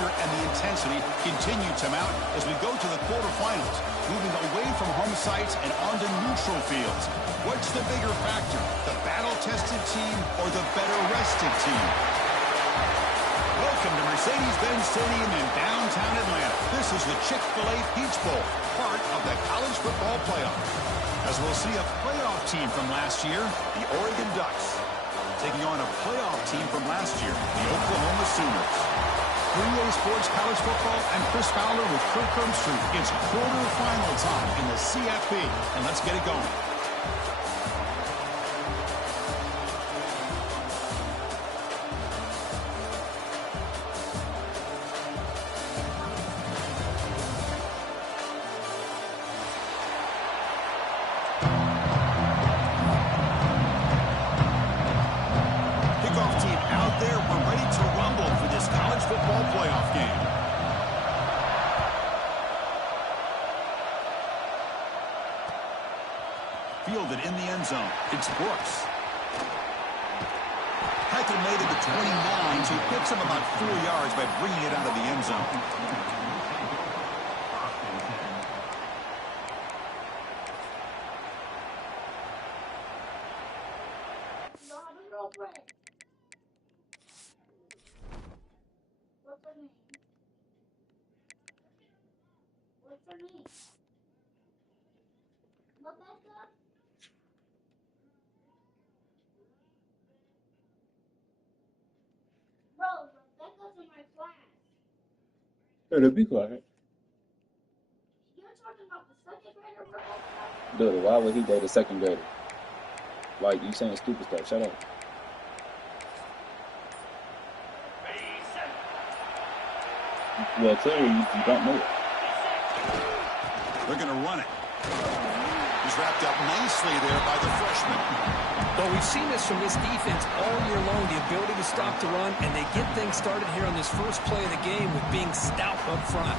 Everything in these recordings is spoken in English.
pressure and the intensity continue to mount as we go to the quarterfinals, moving away from home sites and onto neutral fields. What's the bigger factor, the battle-tested team or the better-rested team? Welcome to Mercedes-Benz Stadium in downtown Atlanta. This is the Chick-fil-A Peach Bowl, part of the college football playoff. As we'll see a playoff team from last year, the Oregon Ducks, taking on a playoff team from last year, the Oklahoma Sooners. 3A Sports College Football and Chris Fowler with Kirk Herbstreit. It's quarterfinal time in the CFP, and let's get it going. Fielded in the end zone. It's Brooks. Heckle made it to 29, so he picks up about 4 yards by bringing it out of the end zone. What's her name? What's her name? Rebecca? Bro, Rebecca's in my class. It'll be quiet. You're talking about the second grader, Rebecca? Dude, why would he date a second grader? Like, you saying stupid stuff. Shut up. Well, clearly you don't know it. They're going to run it. He's wrapped up nicely there by the freshman. Well, we've seen this from this defense all year long, the ability to stop the run, and they get things started here on this first play of the game with being stout up front.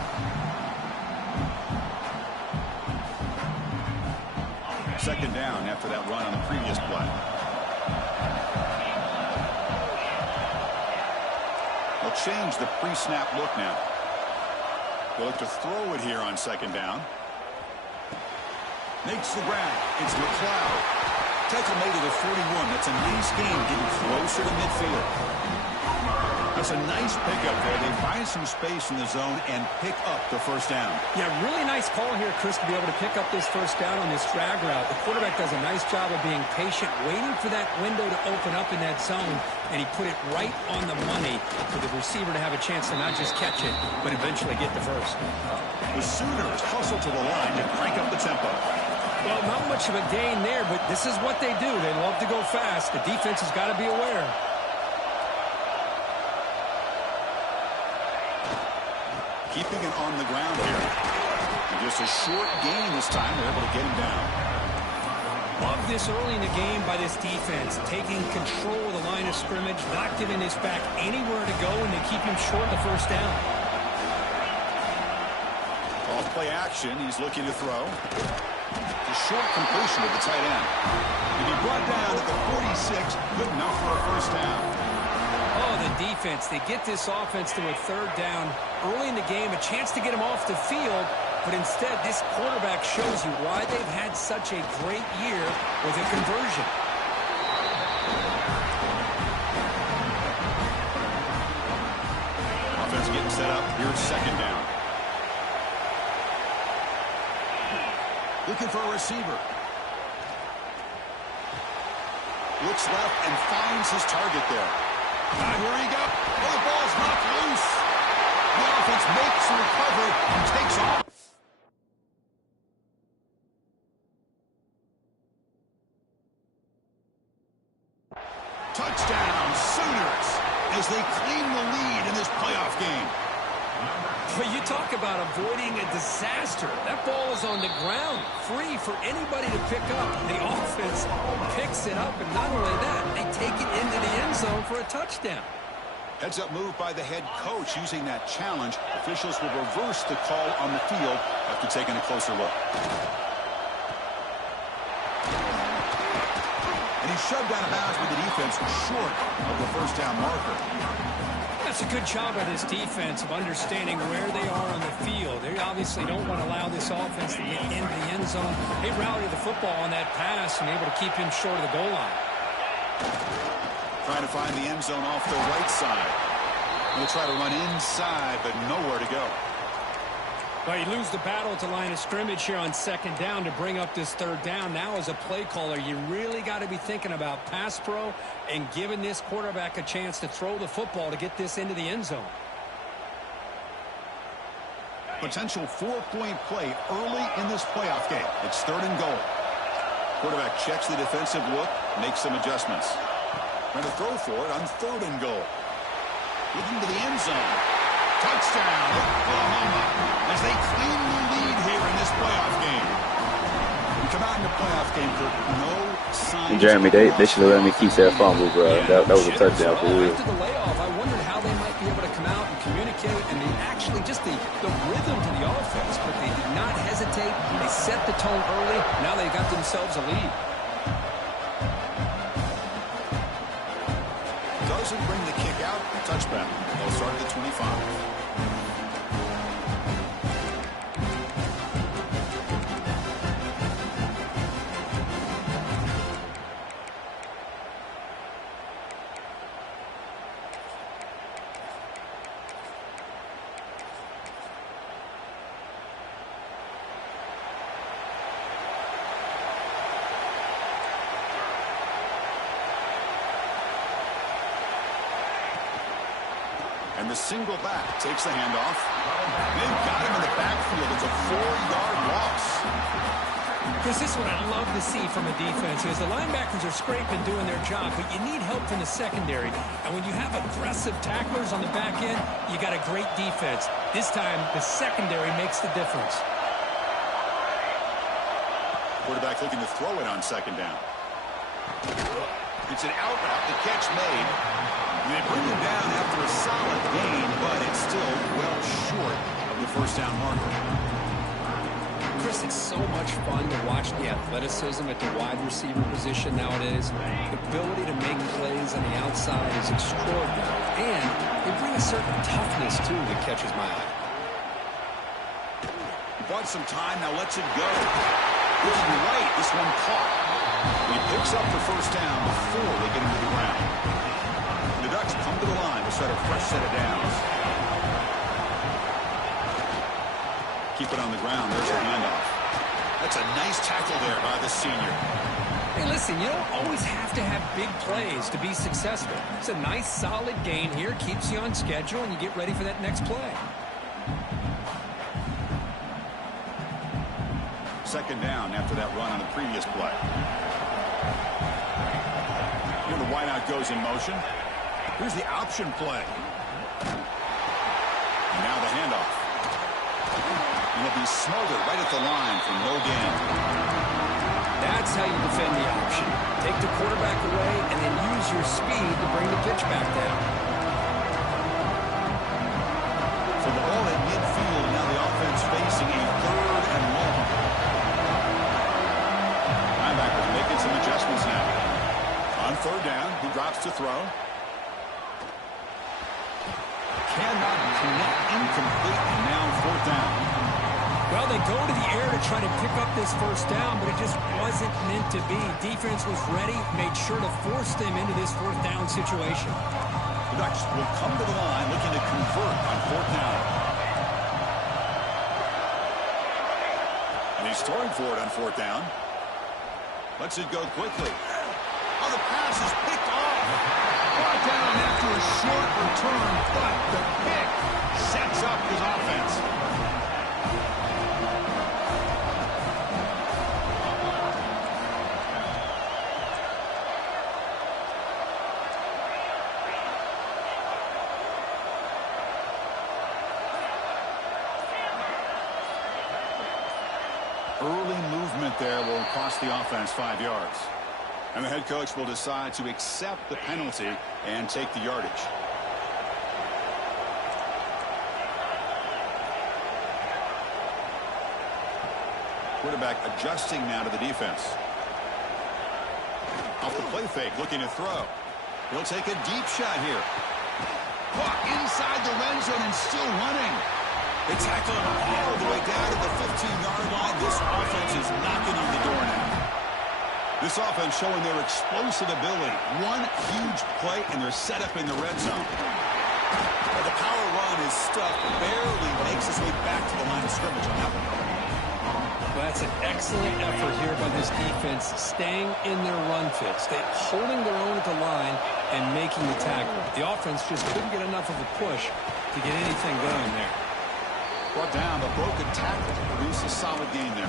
Second down after that run on the previous play. They'll change the pre-snap look now. They'll look to throw it here on second down. Makes the grab. It's McLeod. Tackle made to the 41. That's a nice game, getting closer to midfield. That's a nice pickup there. They find some space in the zone and pick up the first down. Yeah, really nice call here, Chris, to be able to pick up this first down on this drag route. The quarterback does a nice job of being patient, waiting for that window to open up in that zone, and he put it right on the money for the receiver to have a chance to not just catch it, but eventually get the first. The Sooners hustle to the line to crank up the tempo. Well, not much of a gain there, but this is what they do. They love to go fast. The defense has got to be aware. Keeping it on the ground here. Just a short gain this time. They're able to get him down. Love this early in the game by this defense. Taking control of the line of scrimmage, not giving this back anywhere to go, and they keep him short of the first down. Off play action. He's looking to throw. A short completion to the tight end. He'll be brought down at the 46. Good enough for a first down. Oh, the defense. They get this offense to a third down early in the game, a chance to get him off the field, but instead this quarterback shows you why they've had such a great year with a conversion. Offense getting set up. Here's second down. Looking for a receiver. Looks left and finds his target there. Here he goes. Oh, the ball's knocked loose. The offense makes the recovery and takes off. Touchdown, Sooners, as they claim the lead in this playoff game. But you talk about avoiding a disaster. That ball is on the ground, free for anybody to pick up. The offense picks it up, and not only that, they take it into the end zone for a touchdown. Heads-up move by the head coach using that challenge. Officials will reverse the call on the field after taking a closer look. And he's shoved out of bounds with the defense short of the first down marker. That's a good job by this defense of understanding where they are on the field. They obviously don't want to allow this offense to get into the end zone. They rallied the football on that pass and able to keep him short of the goal line. Trying to find the end zone off the right side. He'll try to run inside, but nowhere to go. Well, you lose the battle at the line of scrimmage here on second down to bring up this third down. Now, as a play caller, you really got to be thinking about pass pro and giving this quarterback a chance to throw the football to get this into the end zone. Potential 4-point play early in this playoff game. It's third and goal. Quarterback checks the defensive look, makes some adjustments. Trying to throw for it on third and goal. Looking to the end zone. Touchdown, Oklahoma, as they claim the lead here in this playoff game. We come out in the playoff game for no signs. Jeremy, they should have let me keep that fumble, bro. Yeah, that was a touchdown for real. After the layoff, I wondered how they might be able to come out and communicate and actually just the rhythm to the offense, but they did not hesitate. They set the tone early. Now they got themselves a lead. Doesn't bring the kick out. Touchback. They'll start at the 25. And the single back takes the handoff. They've got him in the backfield. It's a 4-yard loss. Chris, this is what I love to see from a defense is the linebackers are scraping doing their job, but you need help from the secondary. And when you have aggressive tacklers on the back end, you got a great defense. This time, the secondary makes the difference. Quarterback looking to throw it on second down. It's an out route. The catch made. They bring him down after a solid gain, but it's still well short of the first down marker. Chris, it's so much fun to watch the athleticism at the wide receiver position nowadays. The ability to make plays on the outside is extraordinary, and they bring a certain toughness, too, that catches my eye. He bought some time, now lets it go. Looking right, this one caught. He picks up the first down before they get him to the ground. The Ducks come to the line to start a fresh set of downs. Keep it on the ground. There's a handoff. That's a nice tackle there by the senior. Hey, listen, you don't always have to have big plays to be successful. It's a nice, solid gain here. Keeps you on schedule, and you get ready for that next play. Second down after that run on the previous play. Here the wideout goes in motion. Here's the option play. And now the handoff. And it'll be smothered right at the line for no gain. That's how you defend the option. Take the quarterback away and then use your speed to bring the pitch back down. So the ball at midfield, now the offense facing a third and long. Linebackers making some adjustments now. On third down, he drops to throw. Cannot connect, incomplete, and now fourth down. Well, they go to the air to try to pick up this first down, but it just wasn't meant to be. Defense was ready, made sure to force them into this fourth down situation. The Ducks will come to the line looking to convert on fourth down. And he's throwing for it on fourth down. Lets it go quickly. Oh, the pass is picked off. Brought down after a short return, but the pick sets up his offense. Early movement there will cost the offense 5 yards. And the head coach will decide to accept the penalty and take the yardage. Quarterback adjusting now to the defense. Off the play fake, looking to throw. He'll take a deep shot here. Caught end zone and still running. They tackle him all the way down to the 15-yard line. This offense is knocking on the door now. This offense showing their explosive ability. One huge play, and they're set up in the red zone. But the power run is stuffed, barely makes its way back to the line of scrimmage on that one. Well, that's an excellent effort here by this defense, staying in their run fit, holding their own at the line and making the tackle. The offense just couldn't get enough of a push to get anything going there. Brought down, a broken tackle to produce a solid gain there.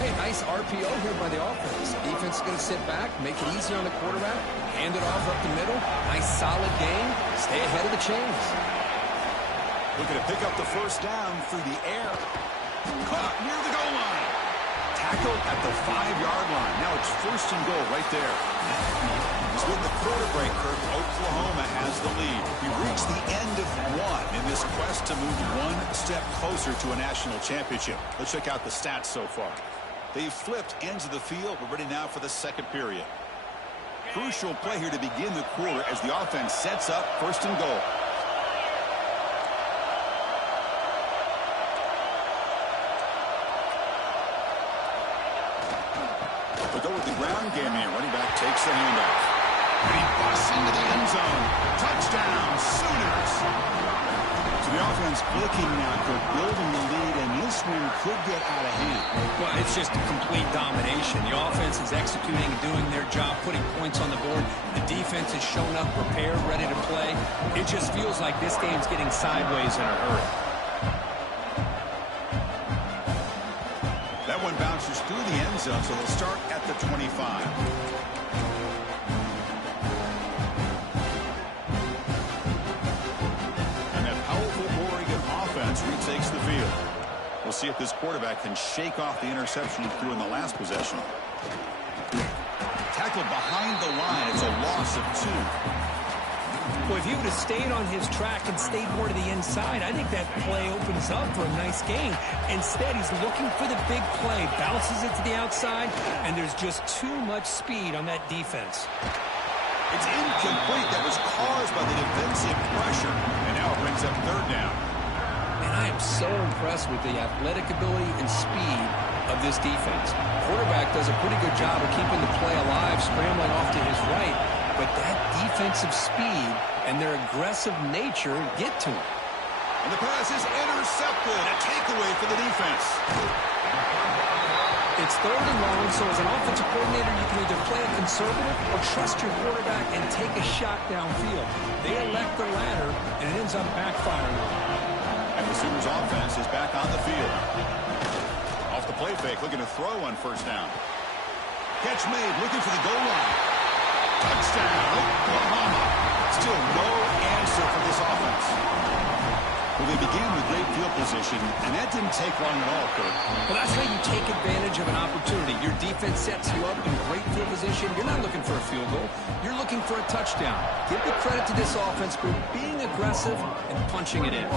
Hey, nice RPO here by the offense. Defense is going to sit back, make it easy on the quarterback, hand it off up the middle. Nice solid gain. Stay ahead of the chains. Looking to pick up the first down through the air. Caught near the goal line. Tackled at the 5-yard line. Now it's first and goal right there. As with the quarter break, Kirk, Oklahoma has the lead. We reached the end of one in this quest to move one step closer to a national championship. Let's check out the stats so far. They've flipped ends of the field. We're ready now for the second period. Crucial play here to begin the quarter as the offense sets up first and goal. We'll go with the ground game here. Running back takes the handoff. And he busts into the end zone. Touchdown, Sooners. So the offense clicking now, Kirk, building the lead, and this one could get out of hand. Well, it's just a complete domination. The offense is executing and doing their job, putting points on the board. The defense is showing up, prepared, ready to play. It just feels like this game's getting sideways in a hurry. That one bounces through the end zone, so they'll start at the 25. Retakes the field. We'll see if this quarterback can shake off the interception he threw in the last possession. Tackled behind the line. It's a loss of 2. Well, if he would have stayed on his track and stayed more to the inside, I think that play opens up for a nice gain. Instead, he's looking for the big play, bounces it to the outside, and there's just too much speed on that defense. It's incomplete. That was caused by the defensive pressure, and now it brings up third down. And I am so impressed with the athletic ability and speed of this defense. Quarterback does a pretty good job of keeping the play alive, scrambling off to his right, but that defensive speed and their aggressive nature get to him. And the pass is intercepted. A takeaway for the defense. It's third and long, so as an offensive coordinator, you can either play it conservative or trust your quarterback and take a shot downfield. They elect the latter, and it ends up backfiring. And the Sooners offense is back on the field. Off the play fake, looking to throw on first down. Catch made, looking for the goal line. Touchdown, Oklahoma. Still no answer for this offense. Well, they began with great field position, and that didn't take long at all, Kirk. Well, that's how you take advantage of an opportunity. Your defense sets you up in great field position. You're not looking for a field goal. You're looking for a touchdown. Give the credit to this offense for being aggressive and punching it in. And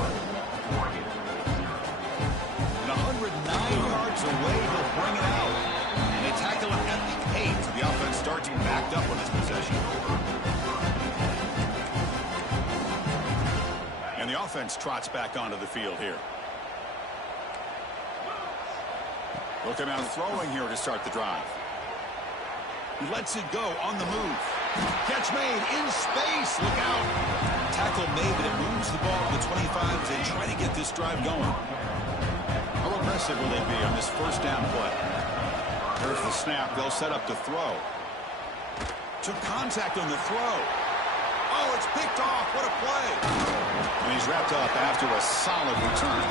109 yards away, he'll bring it out. And they tackle him at the 8, so the offense starts backed up on this possession. And the offense trots back onto the field here. Looking out throwing here to start the drive. He lets it go on the move. Catch made in space. Look out. Tackle made, but it moves the ball to the 25 as they try to get this drive going. How aggressive will they be on this first down play? There's the snap. They'll set up to throw. Took contact on the throw. Oh, it's picked off. What a play. And he's wrapped up after a solid return.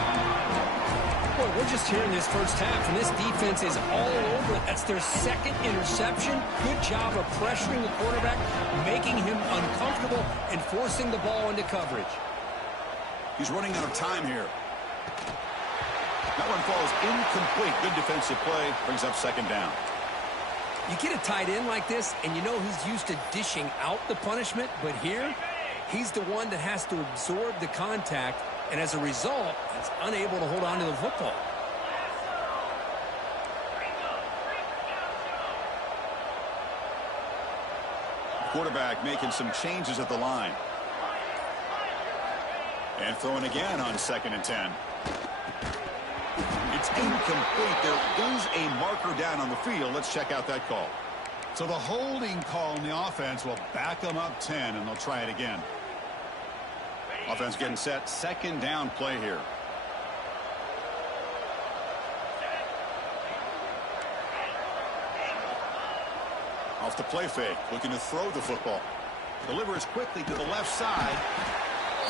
Boy, we're just here in this first half, and this defense is all over it. That's their second interception. Good job of pressuring the quarterback, making him uncomfortable, and forcing the ball into coverage. He's running out of time here. That one falls incomplete. Good defensive play. Brings up second down. You get a tight end like this, and you know he's used to dishing out the punishment, but here, he's the one that has to absorb the contact, and as a result, he's unable to hold on to the football. Quarterback making some changes at the line. And throwing again on 2nd and 10. It's incomplete. There is a marker down on the field. Let's check out that call. So the holding call in the offense will back them up 10, and they'll try it again. Offense getting set. 2nd down play here. Off the play fake, looking to throw the football. Delivers quickly to the left side.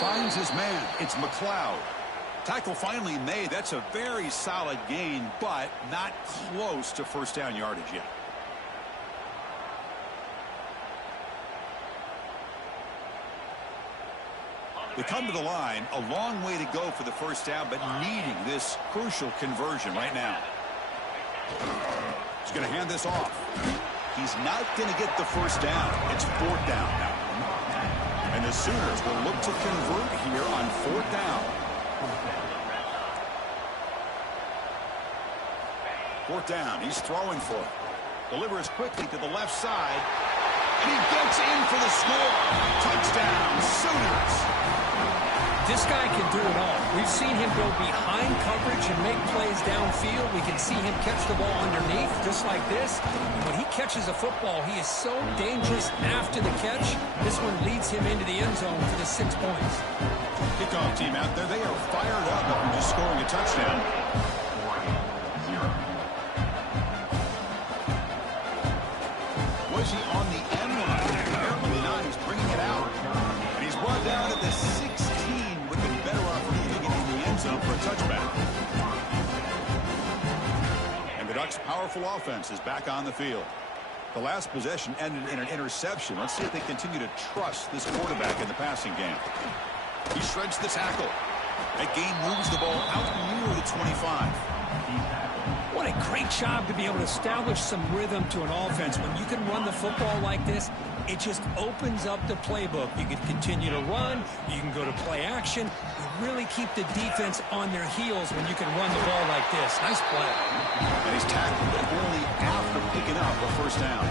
Finds his man. It's McLeod. Tackle finally made. That's a very solid gain, but not close to first down yardage yet. They come to the line, a long way to go for the first down, but needing this crucial conversion right now. He's going to hand this off. He's not going to get the first down. It's 4th down now. And the Sooners will look to convert here on 4th down. 4th down. He's throwing for it. Delivers quickly to the left side. And he gets in for the score. Touchdown, Sooners. This guy can do it all. We've seen him go behind coverage and make plays downfield. We can see him catch the ball underneath, just like this. And when he catches a football, he is so dangerous after the catch. This one leads him into the end zone for the 6 points. Kickoff team out there, they are fired up after just scoring a touchdown. Was he on the end line? Apparently not. He's bringing it out. And he's brought down at the 16 with a better opportunity to get in the end zone for a touchback. And the Ducks' powerful offense is back on the field. The last possession ended in an interception. Let's see if they continue to trust this quarterback in the passing game. He shreds the tackle. That game moves the ball out near the 25. What a great job to be able to establish some rhythm to an offense. When you can run the football like this, it just opens up the playbook. You can continue to run. You can go to play action. You really keep the defense on their heels when you can run the ball like this. Nice play. And he's tackled only after picking up a first down.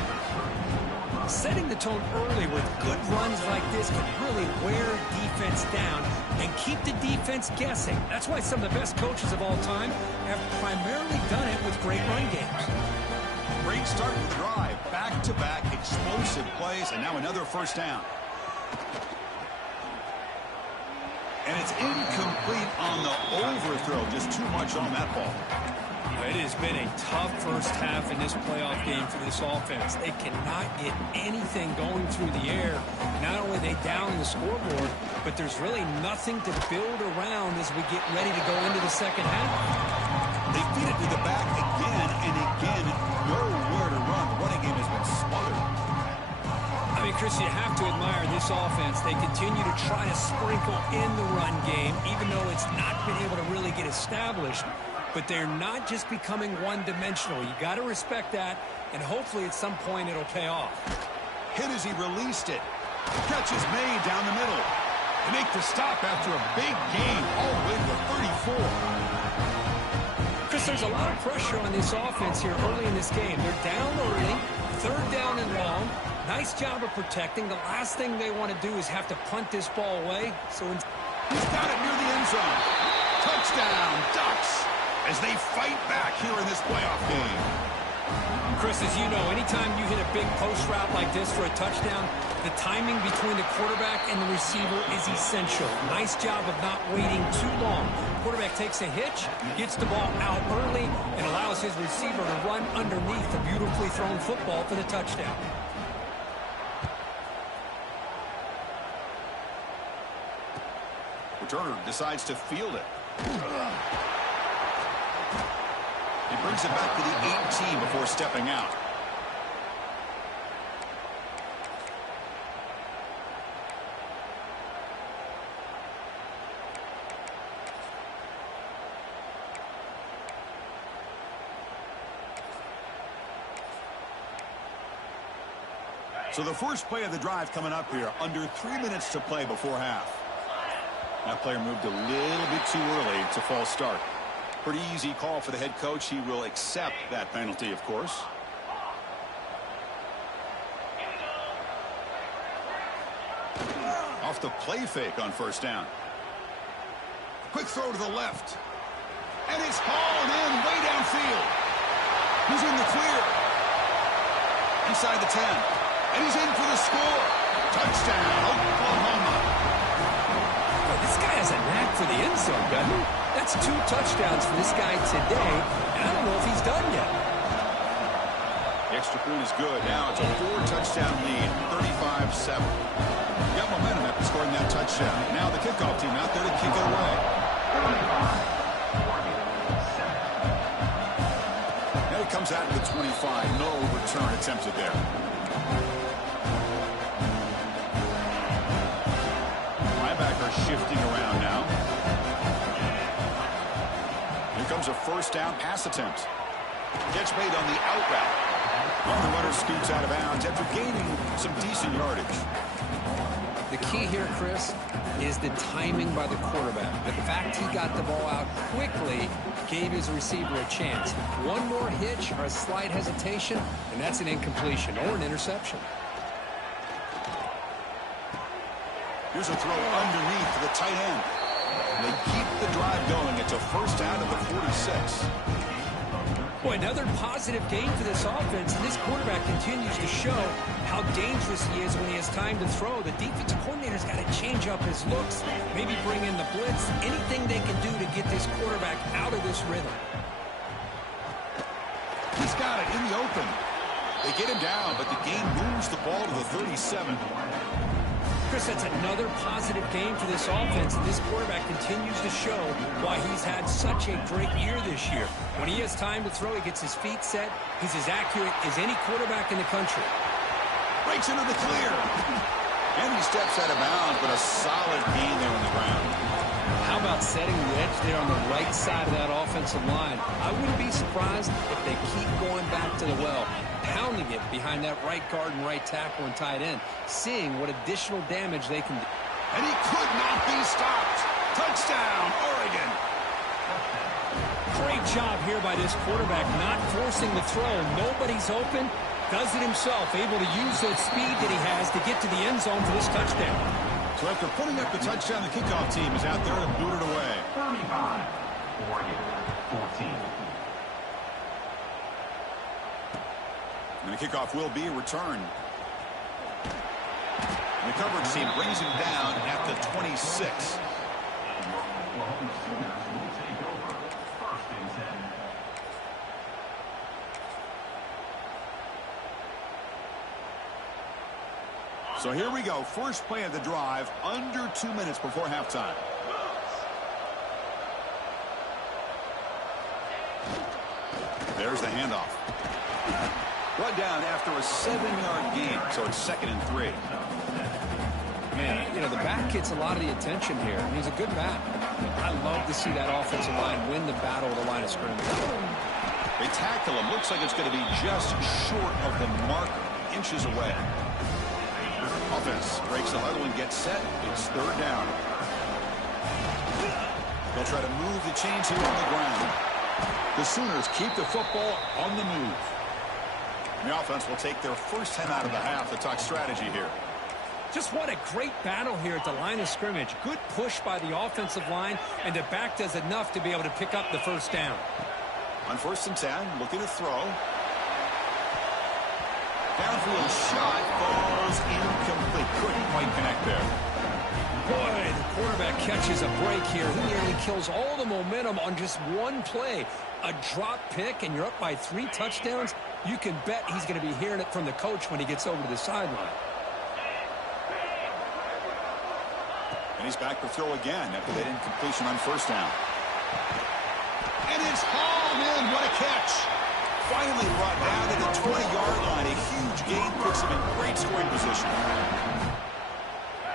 Setting the tone early with good runs like this can really wear defense down and keep the defense guessing. That's why some of the best coaches of all time have primarily done it with great run games. Great start to the drive. Back-to-back explosive plays, and now another first down. And it's incomplete on the overthrow. Just too much on that ball. It has been a tough first half in this playoff game for this offense. They cannot get anything going through the air. Not only are they down the scoreboard, but there's really nothing to build around as we get ready to go into the second half. They feed it to the back again and again. Nowhere to run. The running game has been smothered. I mean, Chris, you have to admire this offense. They continue to try to sprinkle in the run game, even though it's not been able to really get established. But they're not just becoming one-dimensional. You got to respect that, and hopefully at some point it'll pay off. Hit as he released it. Catch is made down the middle. They make the stop after a big gain all the way to the 34. Chris, there's a lot of pressure on this offense here early in this game. They're down early, 3rd down and long. Nice job of protecting. The last thing they want to do is have to punt this ball away. So he's got it near the end zone. Touchdown, Ducks, as they fight back here in this playoff game. Chris, as you know, anytime you hit a big post route like this for a touchdown, the timing between the quarterback and the receiver is essential. Nice job of not waiting too long. Quarterback takes a hitch, gets the ball out early, and allows his receiver to run underneath the beautifully thrown football for the touchdown. Returner decides to field it. He brings it back to the 18 before stepping out. So the first play of the drive coming up here, under 3 minutes to play before half. That player moved a little bit too early. It's a false start. Pretty easy call for the head coach. He will accept that penalty, of course. Off the play fake on first down. Quick throw to the left. And it's hauled in way downfield. He's in the clear. Inside the 10. And he's in for the score. Touchdown, Oklahoma. Well, this guy has a knack for the end zone, doesn't he? That's 2 touchdowns for this guy today, and I don't know if he's done yet. The extra point is good. Now it's a 4-touchdown lead, 35-7. Got momentum after scoring that touchdown. Now the kickoff team out there to kick it away. And it comes out to the 25. No return attempted there. Linebacker shifting around now. Here comes a first down pass attempt. Catch made on the out route. Well, the runner scoots out of bounds after gaining some decent yardage. The key here, Chris, is the timing by the quarterback. The fact he got the ball out quickly gave his receiver a chance. One more hitch or a slight hesitation, and that's an incompletion or an interception. Here's a throw underneath to the tight end. And they keep the drive going. It's a first down at the 46. Boy, another positive game for this offense, and this quarterback continues to show how dangerous he is when he has time to throw. The defensive coordinator's got to change up his looks, maybe bring in the blitz, anything they can do to get this quarterback out of this rhythm. He's got it in the open. They get him down, but the game moves the ball to the 37. Chris, that's another positive game for this offense, and this quarterback continues to show why he's had such a great year this year. When he has time to throw, he gets his feet set. He's as accurate as any quarterback in the country. Breaks into the clear. And he steps out of bounds, but a solid gain there on the ground. How about setting the edge there on the right side of that offensive line? I wouldn't be surprised if they keep going back to the well, pounding it behind that right guard and right tackle and tight end, seeing what additional damage they can do. And he could not be stopped. Touchdown, Oregon. Great job here by this quarterback, not forcing the throw. Nobody's open. Does it himself, able to use that speed that he has to get to the end zone for this touchdown. So after putting up the touchdown, the kickoff team is out there to boot it away. 35, Oregon, 14. And the kickoff will be returned. And the coverage team brings him down at the 26. So here we go. First play of the drive, under 2 minutes before halftime. There's the handoff. Brought down after a 7-yard gain, so it's 2nd and 3. Man, you know, the back gets a lot of the attention here. I mean, he's a good back. I love to see that offensive line win the battle at the line of scrimmage. They tackle him. Looks like it's going to be just short of the marker, inches away. Offense breaks the huddle and gets set. It's 3rd down. They'll try to move the chains here on the ground. The Sooners keep the football on the move. The offense will take their first 10 out of the half to talk strategy here. Just what a great battle here at the line of scrimmage. Good push by the offensive line, and the back does enough to be able to pick up the first down. On 1st and 10, looking to throw. Downfield shot falls incomplete. Couldn't quite connect there. Boy, the quarterback catches a break here. He nearly kills all the momentum on just one play. A drop pick, and you're up by 3 touchdowns. You can bet he's going to be hearing it from the coach when he gets over to the sideline. And he's back to throw again after that incompletion on 1st down. And it's hauled in. What a catch. Finally brought down to the 20-yard line. A huge gain puts him in great scoring position.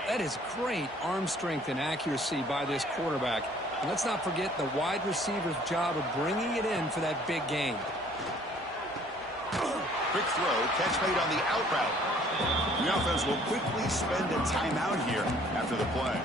That is great arm strength and accuracy by this quarterback. And let's not forget the wide receiver's job of bringing it in for that big gain. Quick throw, catch made on the out route. The offense will quickly spend a timeout here after the play.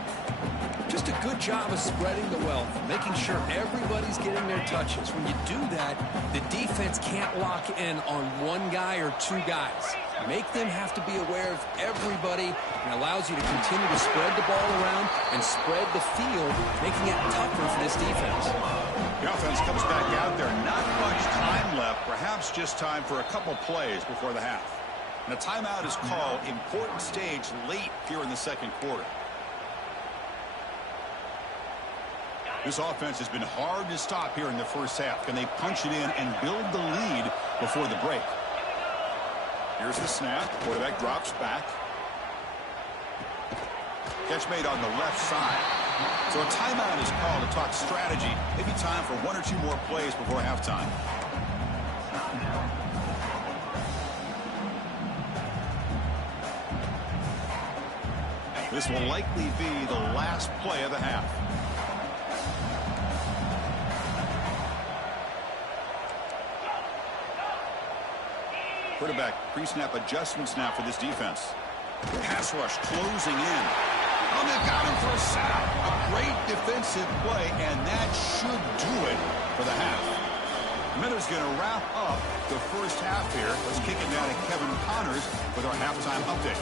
Just a good job of spreading the wealth, making sure everybody's getting their touches. When you do that, the defense can't lock in on one guy or two guys. Make them have to be aware of everybody, and allows you to continue to spread the ball around and spread the field, making it tougher for this defense. The offense comes back out there. Not much time left. Perhaps just time for a couple plays before the half. And a timeout is called. Important stage late here in the second quarter. This offense has been hard to stop here in the first half. Can they punch it in and build the lead before the break? Here's the snap. Quarterback drops back. Catch made on the left side. So a timeout is called to talk strategy. Maybe time for one or two more plays before halftime. This will likely be the last play of the half. Quarterback pre-snap adjustments now for this defense. Pass rush closing in. Oh, they've got him for a sack. A great defensive play, and that should do it for the half. Minnows going to wrap up the first half here. Let's kick it down to Kevin Connors with our halftime update.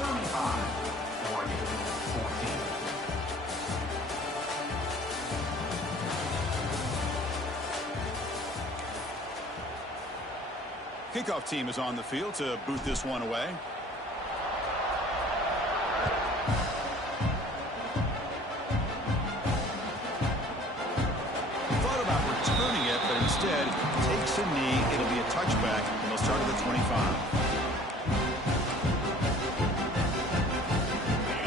35-14. Kickoff team is on the field to boot this one away. Thought about returning it, but instead takes a knee. It'll be a touchback, and they'll start at the 25.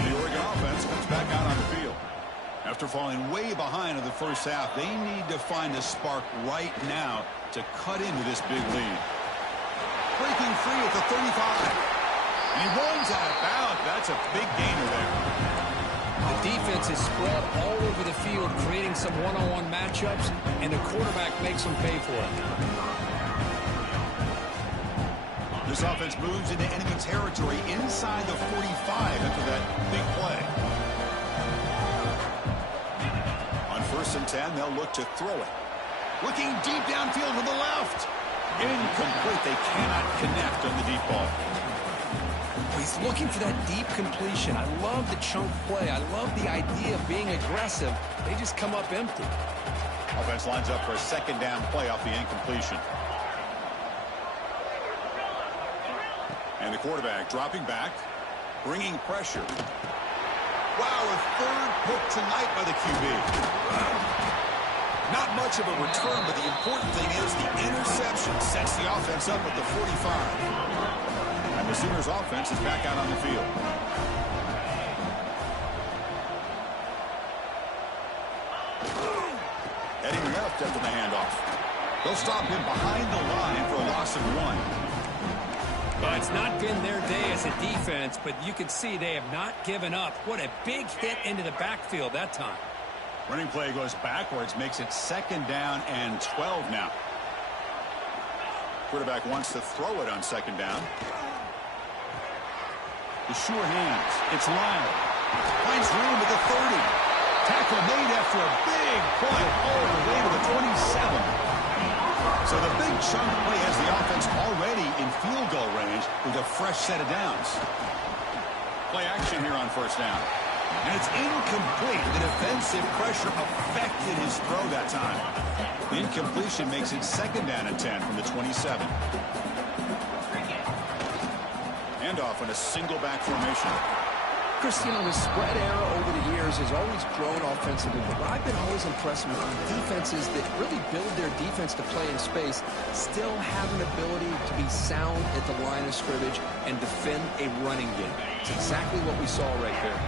The Oregon offense comes back out on the field. After falling way behind in the first half, they need to find a spark right now to cut into this big lead. Breaking free at the 35. And he runs out of bounds. That's a big gainer there. The defense is spread all over the field, creating some one-on-one matchups, and the quarterback makes them pay for it. This offense moves into enemy territory inside the 45 after that big play. On 1st and 10, they'll look to throw it. Looking deep downfield to the left. Incomplete. They cannot connect on the deep ball. He's looking for that deep completion. I love the chunk play. I love the idea of being aggressive. They just come up empty. Offense lines up for a second down play off the incompletion. And the quarterback dropping back, bringing pressure. Wow, a third pick tonight by the QB. Not much of a return, but the important thing is the interception sets the offense up at the 45. And the Sooners offense is back out on the field. Heading left after the handoff. They'll stop him behind the line for a loss of 1. Well, it's not been their day as a defense, but you can see they have not given up. What a big hit into the backfield that time. Running play goes backwards, makes it 2nd down and 12 now. Quarterback wants to throw it on 2nd down. The sure hands. It's Lyle. Finds room at the 30. Tackle made after a big play all the way to the 27. So the big chunk play has the offense already in field goal range with a fresh set of downs. Play action here on 1st down. And it's incomplete. The defensive pressure affected his throw that time. The incompletion makes it 2nd down and 10 from the 27. Handoff on a single back formation. Cristiano, the spread era over the years has always grown offensively, but what I've been always impressed with defenses that really build their defense to play in space still have an ability to be sound at the line of scrimmage and defend a running game. It's exactly what we saw right there.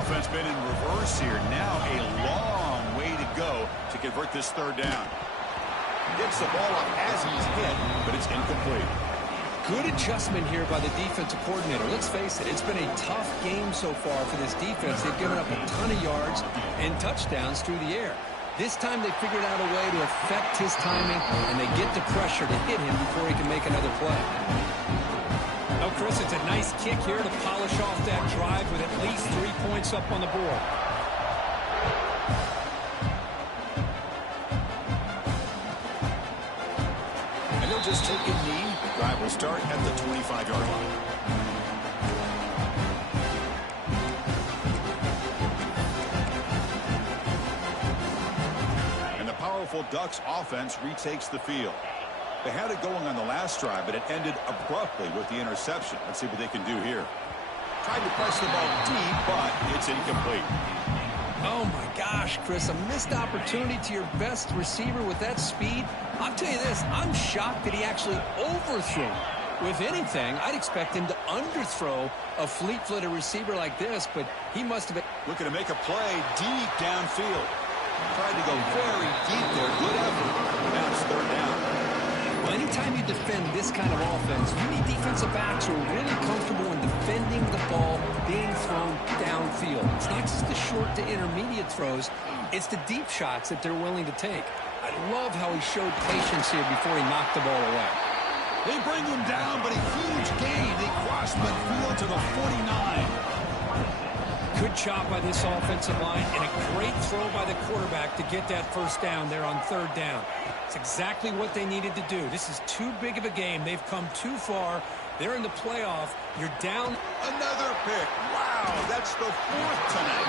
Offense been in reverse here. Now a long way to go to convert this 3rd down. Gets the ball up as he's hit, but it's incomplete. Good adjustment here by the defensive coordinator. Let's face it, it's been a tough game so far for this defense. They've given up a ton of yards and touchdowns through the air. This time they figured out a way to affect his timing, and they get the pressure to hit him before he can make another play. Chris, it's a nice kick here to polish off that drive with at least 3 points up on the board. And they'll just take a knee. Drive will start at the 25-yard line. And the powerful Ducks offense retakes the field. They had it going on the last drive, but it ended abruptly with the interception. Let's see what they can do here. Tried to press the ball deep, but it's incomplete. Oh, my gosh, Chris, a missed opportunity to your best receiver with that speed. I'll tell you this, I'm shocked that he actually overthrew. With anything, I'd expect him to underthrow a fleet-footed receiver like this, but he must have been looking to make a play deep downfield. Tried to go very deep there. Good effort. Now it's third down. Well, anytime you defend this kind of offense, you need defensive backs who are really comfortable in defending the ball being thrown downfield. It's not just the short to intermediate throws, it's the deep shots that they're willing to take. I love how he showed patience here before he knocked the ball away. They bring him down, but a huge gain. They cross midfield to the 49. Good job by this offensive line and a great throw by the quarterback to get that first down there on third down. It's exactly what they needed to do. This is too big of a game. They've come too far. They're in the playoff. You're down. Another pick. Wow, that's the fourth tonight.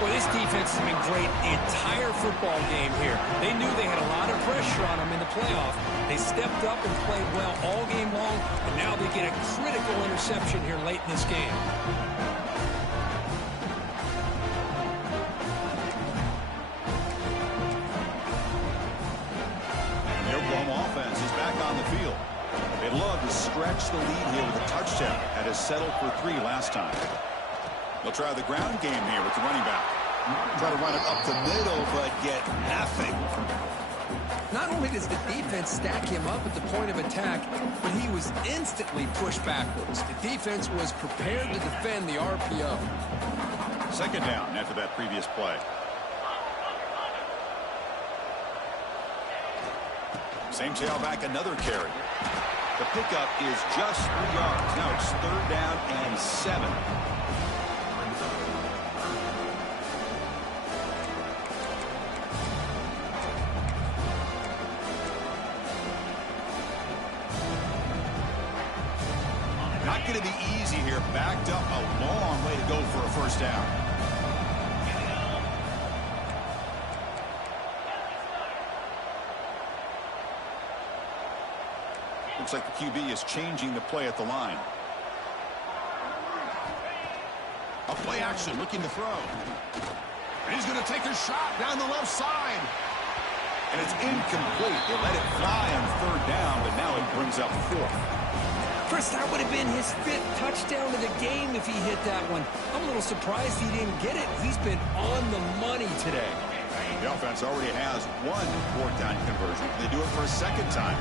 Well, this defense has been great the entire football game here. They knew they had a lot of pressure on them in the playoff. They stepped up and played well all game long, and now they get a critical interception here late in this game. They'd love to stretch the lead here with a touchdown. Had us settled for 3 last time. They'll try the ground game here with the running back. Try to run it up the middle, but get nothing. Not only does the defense stack him up at the point of attack, but he was instantly pushed backwards. The defense was prepared to defend the RPO. Second down after that previous play. Same tailback, another carry. The pickup is just 3 yards. Now it's third down and 7. Not going to be easy here. Backed up a long way to go for a first down. Looks like the QB is changing the play at the line. A play action, looking to throw. And he's going to take a shot down the left side. And it's incomplete. They let it fly on third down, but now it brings up fourth. First, that would have been his 5th touchdown of the game if he hit that one. I'm a little surprised he didn't get it. He's been on the money today. The offense already has 1 fourth down conversion. They do it for a second time.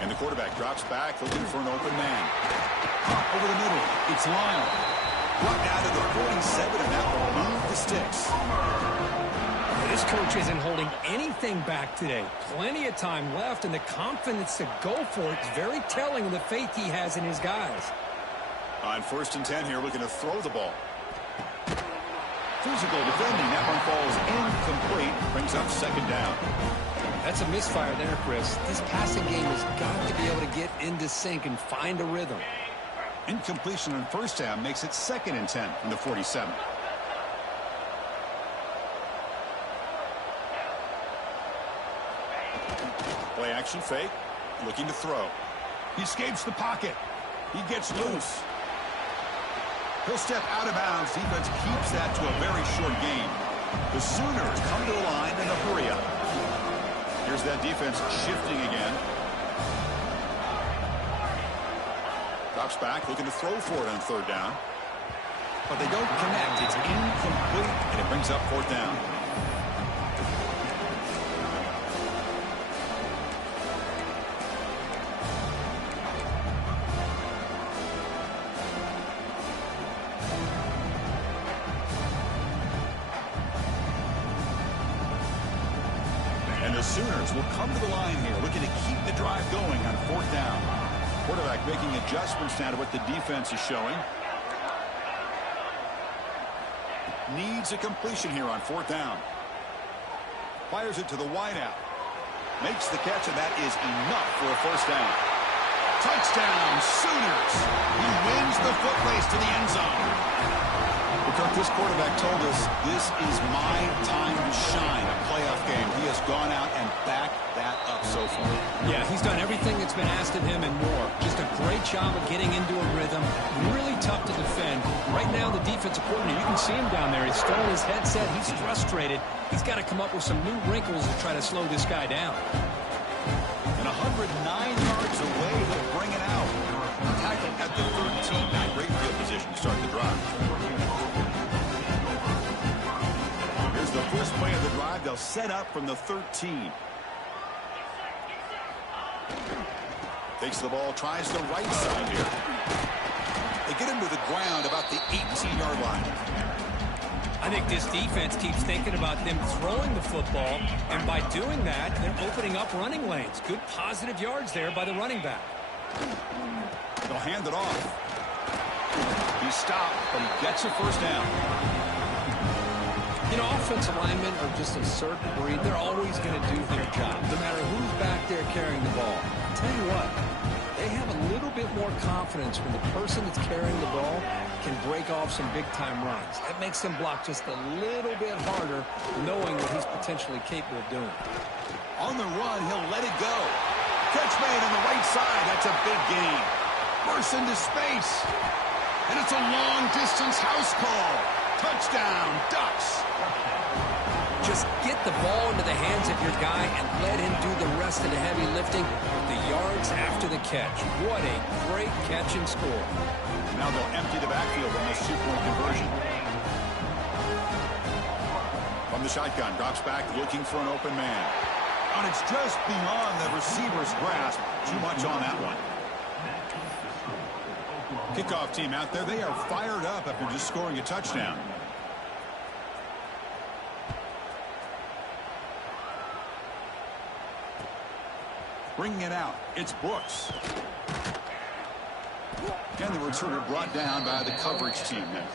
And the quarterback drops back, looking for an open man. Over the middle, it's Lyle. Brought down to the 47, and that will move the sticks. This coach isn't holding anything back today. Plenty of time left, and the confidence to go for it is very telling of the faith he has in his guys. On 1st and 10 here, looking to throw the ball. Physical defending. That one falls incomplete. Brings up second down. That's a misfire there, Chris. This passing game has got to be able to get into sync and find a rhythm. Incompletion on first down makes it 2nd and 10 from the 47. Play action fake. Looking to throw. He escapes the pocket. He gets loose. He'll step out of bounds. Defense keeps that to a very short game. The Sooners come to the line in a hurry up. Here's that defense shifting again. Drops back, looking to throw for it on third down. But they don't connect. It's incomplete, and it brings up fourth down. The Sooners will come to the line here, looking to keep the drive going on 4th down. Quarterback making adjustments now to what the defense is showing. Needs a completion here on 4th down. Fires it to the wideout. Makes the catch, and that is enough for a 1st down. Touchdown, Sooners! He wins the foot race to the end zone. Because this quarterback told us this is my time to shine, a playoff game. He has gone out and backed that up so far. Yeah, he's done everything that's been asked of him and more. Just a great job of getting into a rhythm. Really tough to defend. Right now, the defensive coordinator, you can see him down there. He's throwing his headset. He's frustrated. He's got to come up with some new wrinkles to try to slow this guy down. And 109 yards away, he'll bring it out. Tackle at the 13. Now, great field position to start the drive. Here's the first play of the drive. They'll set up from the 13. Takes the ball, tries the right side here. They get him to the ground about the 18-yard line. I think this defense keeps thinking about them throwing the football, and by doing that, they're opening up running lanes. Good positive yards there by the running back. They'll hand it off. He stopped, but he gets a 1st down. You know, offensive linemen are just a certain breed. They're always going to do their job, no matter who's back there carrying the ball. I'll tell you what, they have a little bit more confidence when the person that's carrying the ball can break off some big-time runs. That makes them block just a little bit harder, knowing what he's potentially capable of doing. On the run, he'll let it go. Catch made on the right side. That's a big gain. Bursts into space. And it's a long-distance house call. Touchdown, Ducks. Just get the ball into the hands of your guy and let him do the rest of the heavy lifting with the yards after the catch. What a great catch and score. Now they'll empty the backfield on this 2-point conversion. From the shotgun, drops back looking for an open man. And it's just beyond the receiver's grasp. Too much on that one. Kickoff team out there. They are fired up after just scoring a touchdown. Bringing it out. It's Brooks. And the returner brought down by the coverage team now.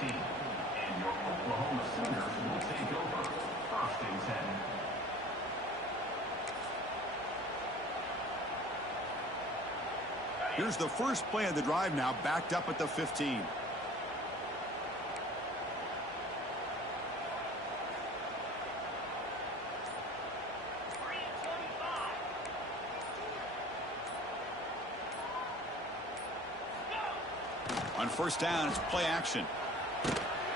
Here's the first play of the drive now, backed up at the 15. On 1st down, it's play action.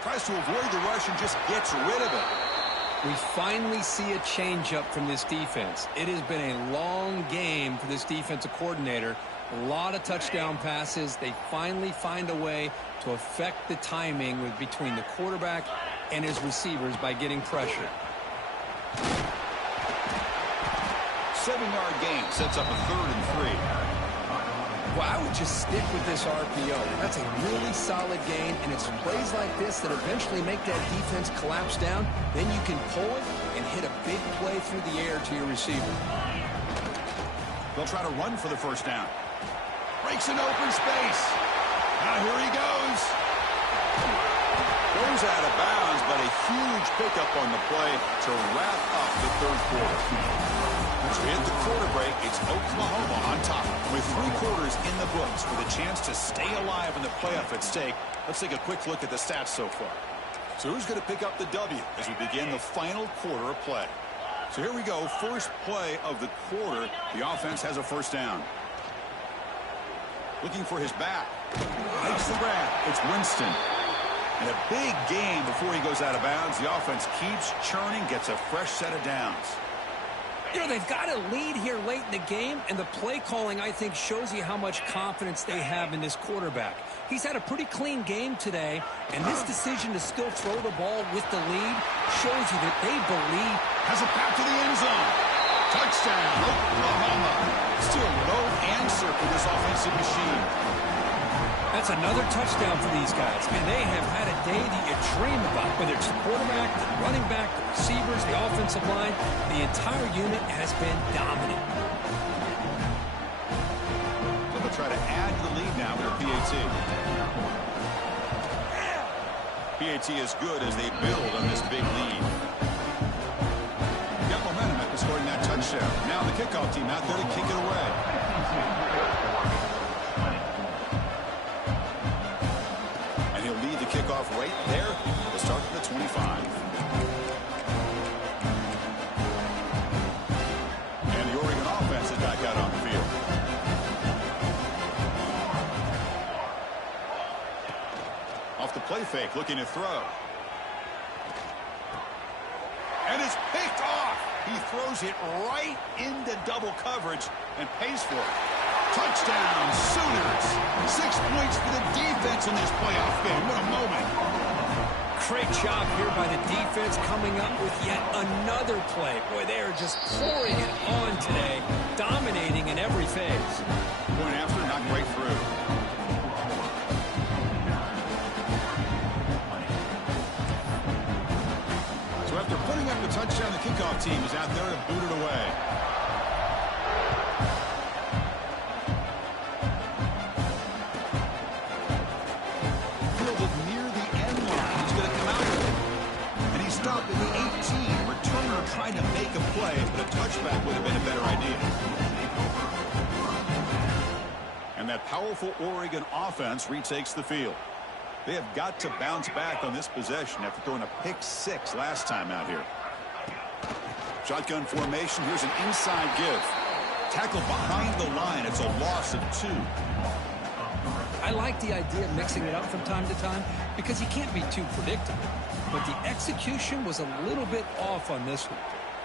Tries to avoid the rush and just gets rid of it. We finally see a changeup from this defense. It has been a long game for this defensive coordinator. A lot of touchdown passes. They finally find a way to affect the timing between the quarterback and his receivers by getting pressure. 7-yard gain sets up a 3rd and 3. Well, I would just stick with this RPO. That's a really solid gain, and it's plays like this that eventually make that defense collapse down. Then you can pull it and hit a big play through the air to your receiver. They'll try to run for the 1st down. Breaks an open space. Now here he goes. Goes out of bounds, but a huge pickup on the play to wrap up the 3rd quarter. As we hit the quarter break, it's Oklahoma on top with 3 quarters in the books with a chance to stay alive in the playoff at stake. Let's take a quick look at the stats so far. So who's going to pick up the W as we begin the final quarter of play? So here we go. First play of the quarter. The offense has a 1st down. Looking for his back. Makes the grab. It's Winston. And a big gain before he goes out of bounds. The offense keeps churning, gets a fresh set of downs. You know, they've got a lead here late in the game, and the play calling, I think, shows you how much confidence they have in this quarterback. He's had a pretty clean game today, and this decision to still throw the ball with the lead shows you that they believe. Has it back to the end zone. Touchdown, Oklahoma. Still no answer for this offensive machine. That's another touchdown for these guys, and they have had a day that you dream about, whether it's the quarterback, the running back, the receivers, the offensive line. The entire unit has been dominant. So they'll try to add to the lead now with a PAT. PAT is good as they build on this big lead. Got momentum after scoring that touchdown. Now the kickoff team out there to kick it away. And he'll lead the kickoff right there at the start of the 25. And the Oregon offense is back out on the field. Off the play fake, looking to throw. And it's picked off. He throws it right into double coverage and pays for it. Touchdown, Sooners. 6 points for the defense in this playoff game. What a moment. Great job here by the defense coming up with yet another play. Boy, they are just pouring it on today, dominating in every phase. Point after, not right through. So after putting up the touchdown, the kickoff team is out there to boot it away. Fielded near the end line. He's going to come out with it. And he stopped at the 18. Returner trying to make a play, but a touchback would have been a better idea. And that powerful Oregon offense retakes the field. They have got to bounce back on this possession after throwing a pick 6 last time out here. Shotgun formation. Here's an inside give. Tackle behind the line. It's a loss of 2. I like the idea of mixing it up from time to time because you can't be too predictable. But the execution was a little bit off on this one.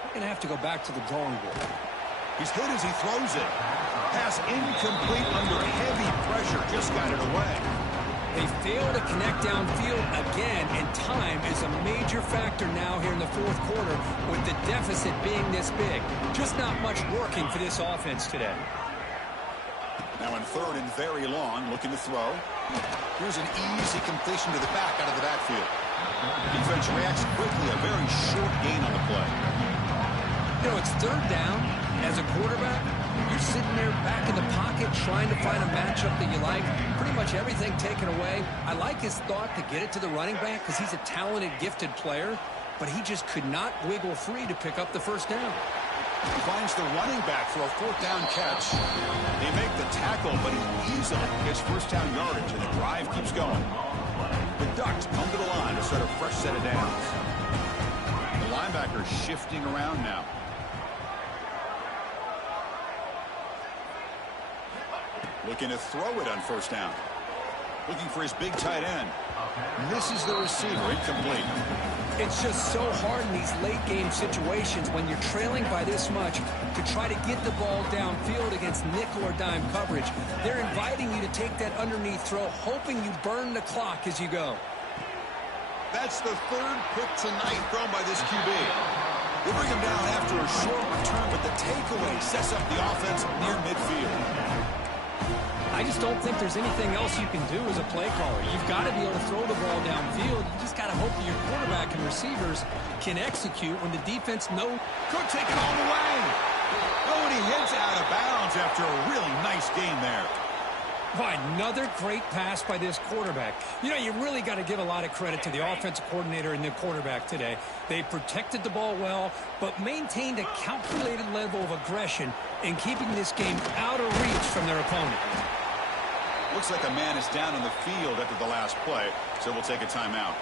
We're going to have to go back to the drawing board. He's hit as he throws it. Pass incomplete under heavy pressure. Just got it away. They fail to connect downfield again, and time is a major factor now here in the fourth quarter with the deficit being this big. Just not much working for this offense today. Now in third and very long, looking to throw. Here's an easy completion to the back out of the backfield. Defense reacts quickly, a very short gain on the play. You know, it's third down. As a quarterback, you're sitting there back in the pocket trying to find a matchup that you like. Pretty much everything taken away. I like his thought to get it to the running back because he's a talented, gifted player, but he just could not wiggle free to pick up the first down. He finds the running back for a fourth down catch. They make the tackle, but he easily gets first down yardage, and the drive keeps going. The Ducks come to the line to start a fresh set of downs. The linebacker shifting around now. Looking to throw it on first down. Looking for his big tight end. Misses the receiver, incomplete. It's just so hard in these late-game situations when you're trailing by this much to try to get the ball downfield against nickel or dime coverage. They're inviting you to take that underneath throw, hoping you burn the clock as you go. That's the third pick tonight thrown by this QB. They bring him down after a short return, but the takeaway sets up the offense near midfield. I just don't think there's anything else you can do as a play caller. You've got to be able to throw the ball downfield. You just got to hope that your quarterback and receivers can execute when the defense knows. Could take it all the way. Oh, and he hits out of bounds after a really nice game there. By another great pass by this quarterback. You know, you really got to give a lot of credit to the offensive coordinator and the quarterback today. They protected the ball well, but maintained a calculated level of aggression in keeping this game out of reach from their opponent. Looks like a man is down on the field after the last play, so we'll take a timeout.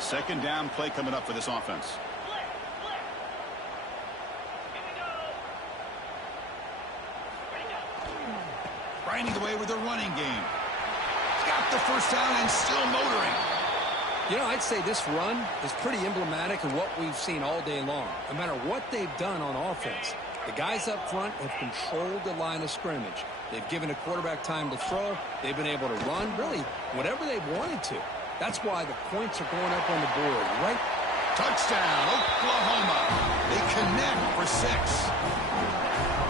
Second down play coming up for this offense. Grinding away with a running game. Got the first down and still motoring. You know, I'd say this run is pretty emblematic of what we've seen all day long. No matter what they've done on offense, the guys up front have controlled the line of scrimmage. They've given a quarterback time to throw. They've been able to run, really, whatever they've wanted to. That's why the points are going up on the board, right? Touchdown, Oklahoma. They connect for 6.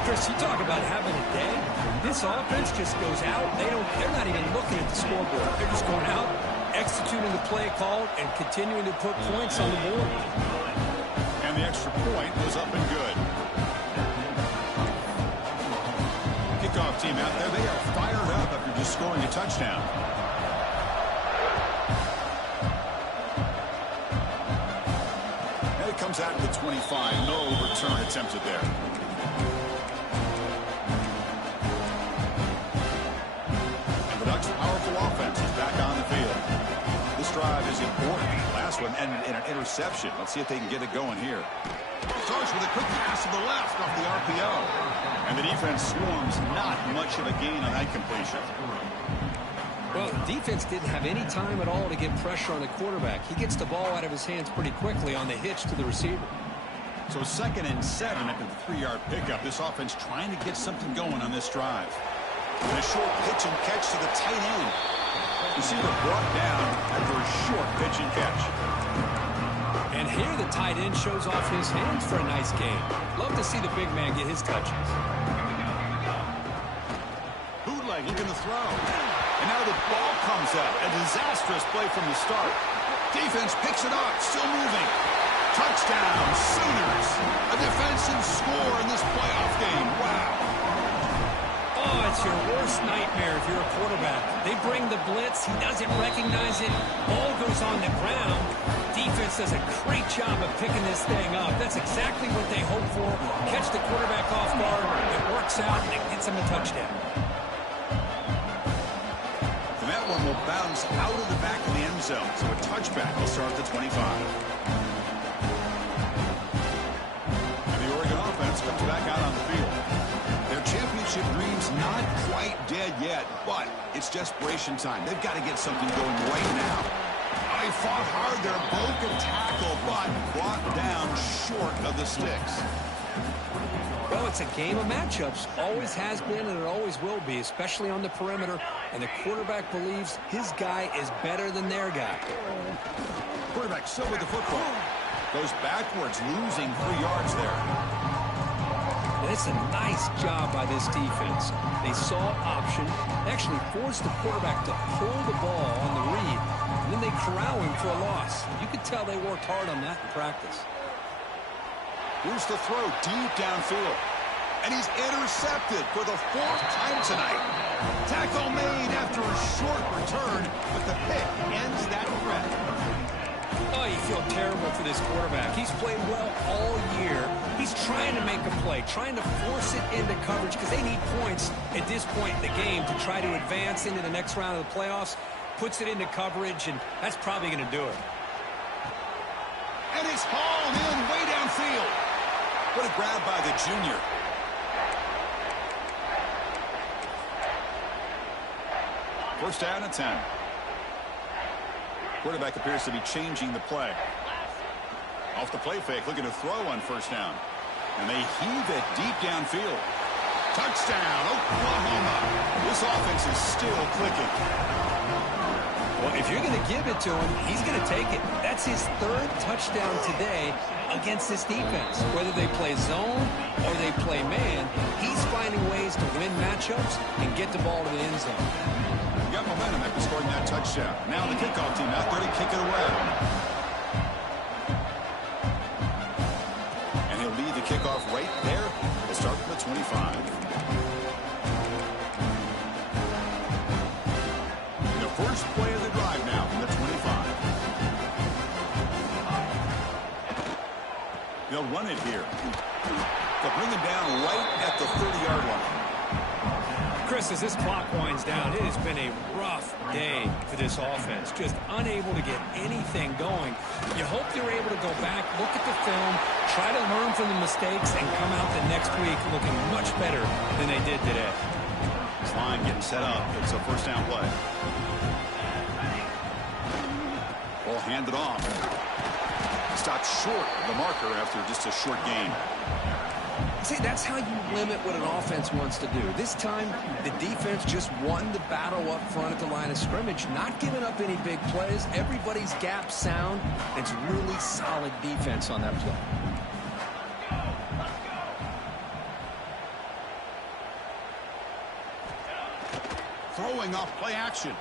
Chris, you talk about having a day. This offense just goes out. They're not even looking at the scoreboard. They're just going out, executing. fine-tuning the play called and continuing to put points on the board. And the extra point was up and good. Kickoff team out there, they are fired up after just scoring a touchdown. And it comes out to the 25. No return attempted there. And the Ducks' powerful offense is back on the field. This drive is important. Last one ended in an interception. Let's see if they can get it going here. Starts with a quick pass to the left off the RPO. And the defense swarms, not much of a gain on that completion. Well, the defense didn't have any time at all to get pressure on the quarterback. He gets the ball out of his hands pretty quickly on the hitch to the receiver. So 2nd and 7 after the 3-yard pickup. This offense trying to get something going on this drive. And a short pitch and catch to the tight end. Receiver brought down after a short pitch and catch. And here the tight end shows off his hands for a nice game. Love to see the big man get his touches. Bootleg looking to throw. And now the ball comes out. A disastrous play from the start. Defense picks it up. Still moving. Touchdown, Sooners. A defensive score in this playoff game. Wow. Oh, it's your worst nightmare if you're a quarterback. They bring the blitz. He doesn't recognize it. Ball goes on the ground. Defense does a great job of picking this thing up. That's exactly what they hope for. Catch the quarterback off guard. It works out, and it gets him a touchdown. And that one will bounce out of the back of the end zone. So a touchback will start at the 25. And the Oregon offense comes back out on the field. Their championship dreams not quite dead yet, but it's desperation time. They've got to get something going right now. They fought hard there, broke a tackle, but brought down short of the sticks. Well, it's a game of matchups. Always has been, and it always will be, especially on the perimeter. And the quarterback believes his guy is better than their guy. Quarterback still with the football. Goes backwards, losing 3 yards there. And it's a nice job by this defense. They saw option, actually forced the quarterback to pull the ball on the read, and then they corral him for a loss. You could tell they worked hard on that in practice. Here's the throw deep downfield. And he's intercepted for the 4th time tonight. Tackle made after a short return, but the pick ends that threat. Oh, you feel terrible for this quarterback. He's played well all year. He's trying to make a play, trying to force it into coverage because they need points at this point in the game to try to advance into the next round of the playoffs. Puts it into coverage, and that's probably going to do it. And it's hauled in way downfield. What a grab by the junior. First down and 10. Quarterback appears to be changing the play. Off the play fake, looking to throw on first down. And they heave it deep downfield. Touchdown, Oklahoma. This offense is still clicking. Well, if you're going to give it to him, he's going to take it. That's his 3rd touchdown today against this defense. Whether they play zone or they play man, he's finding ways to win matchups and get the ball to the end zone. Got momentum after scoring that touchdown. Now the kickoff team out there to kick it away. And he'll lead the kickoff right there. We'll start from the 25. The first play of the drive now from the 25. They'll run it here. They'll bring him down right at the 30-yard line. Chris, as this clock winds down, it has been a rough day for this offense. Just unable to get anything going. You hope they're able to go back, look at the film, try to learn from the mistakes, and come out the next week looking much better than they did today. This line getting set up. It's a first down play. Ball handed off. Stopped short of the marker after just a short gain. See, that's how you limit what an offense wants to do. This time, the defense just won the battle up front at the line of scrimmage, not giving up any big plays. Everybody's gap sound. It's really solid defense on that play. Throwing off play action.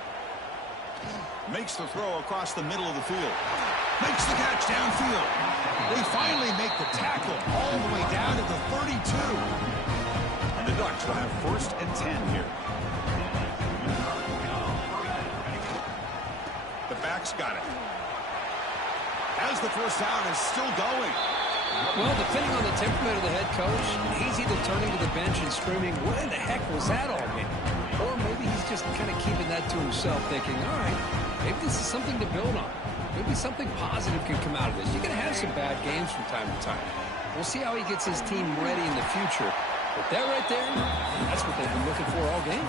Makes the throw across the middle of the field. Makes the catch downfield. They finally make the tackle all the way down to the 32. And the Ducks will have 1st and 10 here. The back's got it. As the first down is still going. Well, depending on the temperament of the head coach, he's either turning to the bench and screaming, what in the heck was that all mean? Or maybe he's just kind of keeping that to himself, thinking, all right, maybe this is something to build on. Maybe something positive can come out of this. You're going to have some bad games from time to time. We'll see how he gets his team ready in the future. But that right there, that's what they've been looking for all game.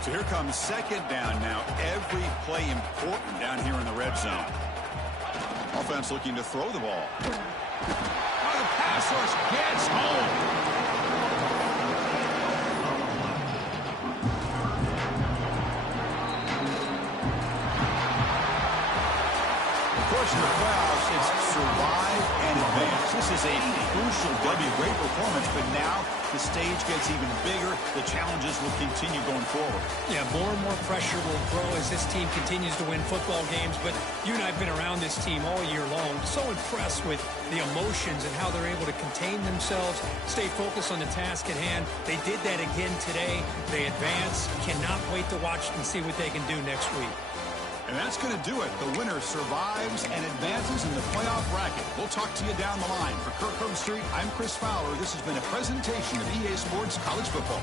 So here comes 2nd down now. Every play important down here in the red zone. Offense looking to throw the ball. Oh, the pass rush gets home. In the playoffs, it's survive and advance. This is a crucial W. Great performance, but now the stage gets even bigger. The challenges will continue going forward. Yeah, more and more pressure will grow as this team continues to win football games. But you and I have been around this team all year long. So impressed with the emotions and how they're able to contain themselves, stay focused on the task at hand. They did that again today. They advance. Cannot wait to watch and see what they can do next week. And that's going to do it. The winner survives and advances in the playoff bracket. We'll talk to you down the line. For Kirk Herbstreit, I'm Chris Fowler. This has been a presentation of EA Sports College Football.